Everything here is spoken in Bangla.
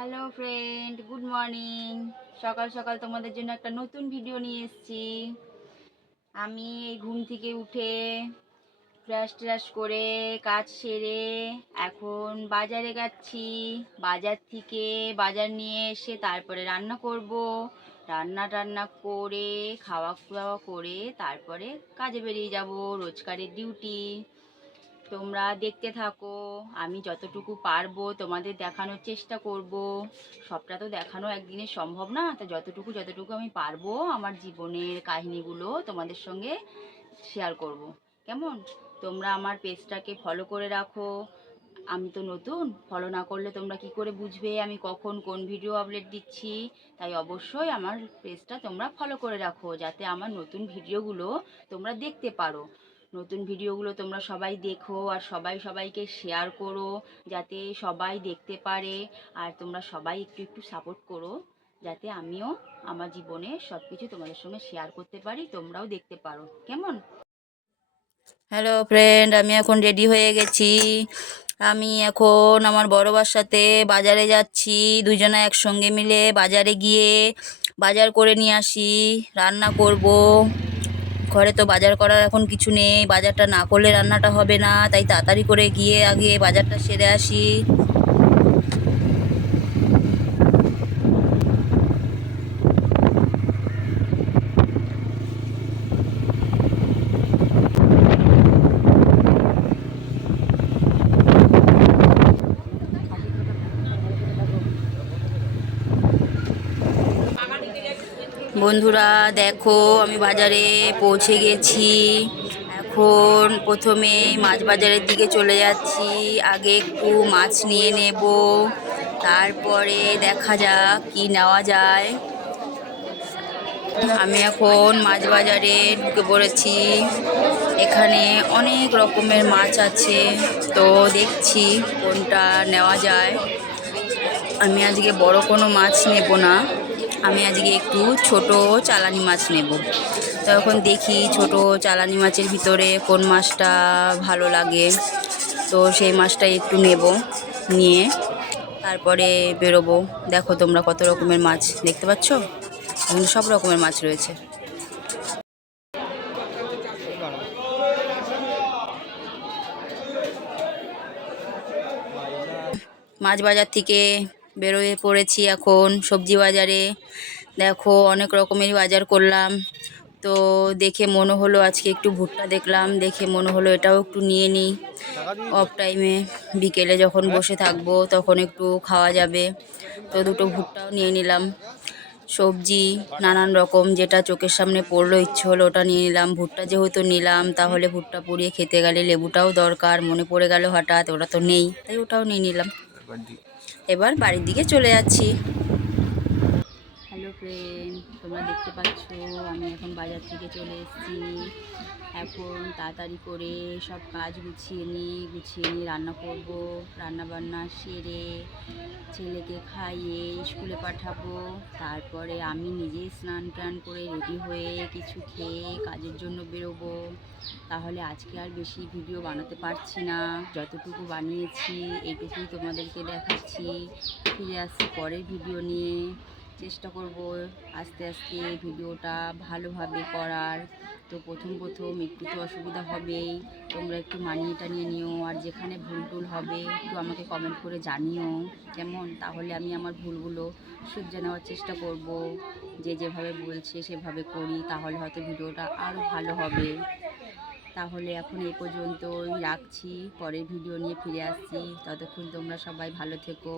Hello friend, good morning. সকাল সকাল তোমাদের জন্য একটা নতুন ভিডিও নিয়ে এসেছি। আমি এই ঘুম থেকে উঠে ব্রাশ ট্রাশ করে কাজ সেরে এখন বাজারে যাচ্ছি। বাজার থেকে বাজার নিয়ে এসে তারপরে রান্না করব। রান্না টান্না করে খাওয়া দাওয়া করে তারপরে কাজে বেরিয়ে যাব, রোজকারের ডিউটি। তোমরা দেখতে থাকো, আমি যতটুকু পারবো তোমাদের দেখানোর চেষ্টা করব। সবটা তো দেখানো একদিনে সম্ভব না, তো যতটুকু আমি পারবো আমার জীবনের কাহিনীগুলো তোমাদের সঙ্গে শেয়ার করব। কেমন? তোমরা আমার পেজটাকে ফলো করে রাখো। আমি তো নতুন, ফলো না করলে তোমরা কি করে বুঝবে আমি কখন কোন ভিডিও আপলোড দিচ্ছি? তাই অবশ্যই আমার পেজটা তোমরা ফলো করে রাখো, যাতে আমার নতুন ভিডিওগুলো তোমরা দেখতে পারো। নতুন ভিডিওগুলো তোমরা সবাই দেখো আর সবাই সবাইকে শেয়ার করো, যাতে সবাই দেখতে পারে। আর তোমরা সবাই একটু একটু সাপোর্ট করো, যাতে আমিও আমার জীবনে সব কিছু তোমাদের সঙ্গে শেয়ার করতে পারি, তোমরাও দেখতে পারো। কেমন? হ্যালো ফ্রেন্ড, আমি এখন রেডি হয়ে গেছি। আমি এখন আমার বড় বার সাথে বাজারে যাচ্ছি। দুজনে একসঙ্গে মিলে বাজারে গিয়ে বাজার করে নিয়ে আসি, রান্না করব। ঘরে তো বাজার করার এখন কিছু নেই, বাজারটা না করলে রান্নাটা হবে না, তাই তাড়াতাড়ি করে গিয়ে আগে বাজারটা সেরে আসি। বন্ধুরা দেখো, আমি বাজারে পৌঁছে গেছি। এখন প্রথমে মাছ বাজারের দিকে চলে যাচ্ছি। আগে একটু মাছ নিয়ে নেব, তারপরে দেখা যাক কি নেওয়া যায়। আমি এখন মাছ বাজারে ঢুকে পড়েছি। এখানে অনেক রকমের মাছ আছে, তো দেখছি কোনটা নেওয়া যায়। আমি আজকে বড় কোনো মাছ নেব না, আমি আজকে একটু ছোট চালানি মাছ নেব। তো এখন দেখি ছোট চালানি মাছের ভিতরে কোন মাছটা ভালো লাগে, তো সেই মাছটা একটু নেব, নিয়ে তারপরে বেরোবো। দেখো তোমরা কত রকমের মাছ দেখতে পাচ্ছ, এখানে সব রকমের মাছ রয়েছে। মাছ বাজার থেকে বেরোয় পড়েছি এখন সবজি বাজারে। দেখো অনেক রকমেরই বাজার করলাম, তো দেখে মনে হলো আজকে একটু ভুট্টা দেখলাম, দেখে মনে হলো এটাও একটু নিয়ে নিই। অফ টাইমে বিকেলে যখন বসে থাকবো তখন একটু খাওয়া যাবে, তো দুটো ভুট্টাও নিয়ে নিলাম। সবজি নানান রকম, যেটা চোখের সামনে পড়লো ইচ্ছে হলো ওটা নিয়ে নিলাম। ভুট্টা যেহেতু নিলাম, তাহলে ভুট্টা পুড়িয়ে খেতে গেলে লেবুটাও দরকার, মনে পড়ে গেল হঠাৎ, ওটা তো নেই, তাই ওটাও নিয়ে নিলাম। এবার বাড়ির দিকে চলে যাচ্ছি। হ্যালো ফ্রেন্ড, তোমরা দেখতে পাচ্ছ আমি এখন বাজার থেকে চলে এসেছি। এখন তাড়াতাড়ি করে সব কাজ গুছিয়ে নিই, রান্না করব। রান্না বান্না সেরে ছেলেকে খাইয়ে স্কুলে পাঠাবো, তারপরে আমি নিজে স্নান টান করে রেডি হয়ে কিছু খেয়ে কাজের জন্য বেরোবো। তাহলে আজকে আর বেশি ভিডিও বানাতে পারছি না, যতটুকু বানিয়েছি এইটুকুই তোমাদেরকে দেখাচ্ছি। ফিরে আসছি পরের ভিডিও নিয়ে। চেষ্টা করব আস্তে আস্তে ভিডিওটা ভালোভাবে করার। তো প্রথম একটু তো অসুবিধা হবেই, তোমরা একটু মানিয়ে টানিয়ে নিও। আর যেখানে ভুল টুল হবে একটু আমাকে কমেন্ট করে জানিও, কেমন? তাহলে আমি আমার ভুলগুলো শুধরে নেওয়ার চেষ্টা করব। যে যেভাবে বলছে সেভাবে করি, তাহলে হয়তো ভিডিওটা আরও ভালো হবে। তাহলে এখন এই পর্যন্তই রাখছি, পরের ভিডিও নিয়ে ফিরে আসছি। ততক্ষণ তোমরা সবাই ভালো থেকো।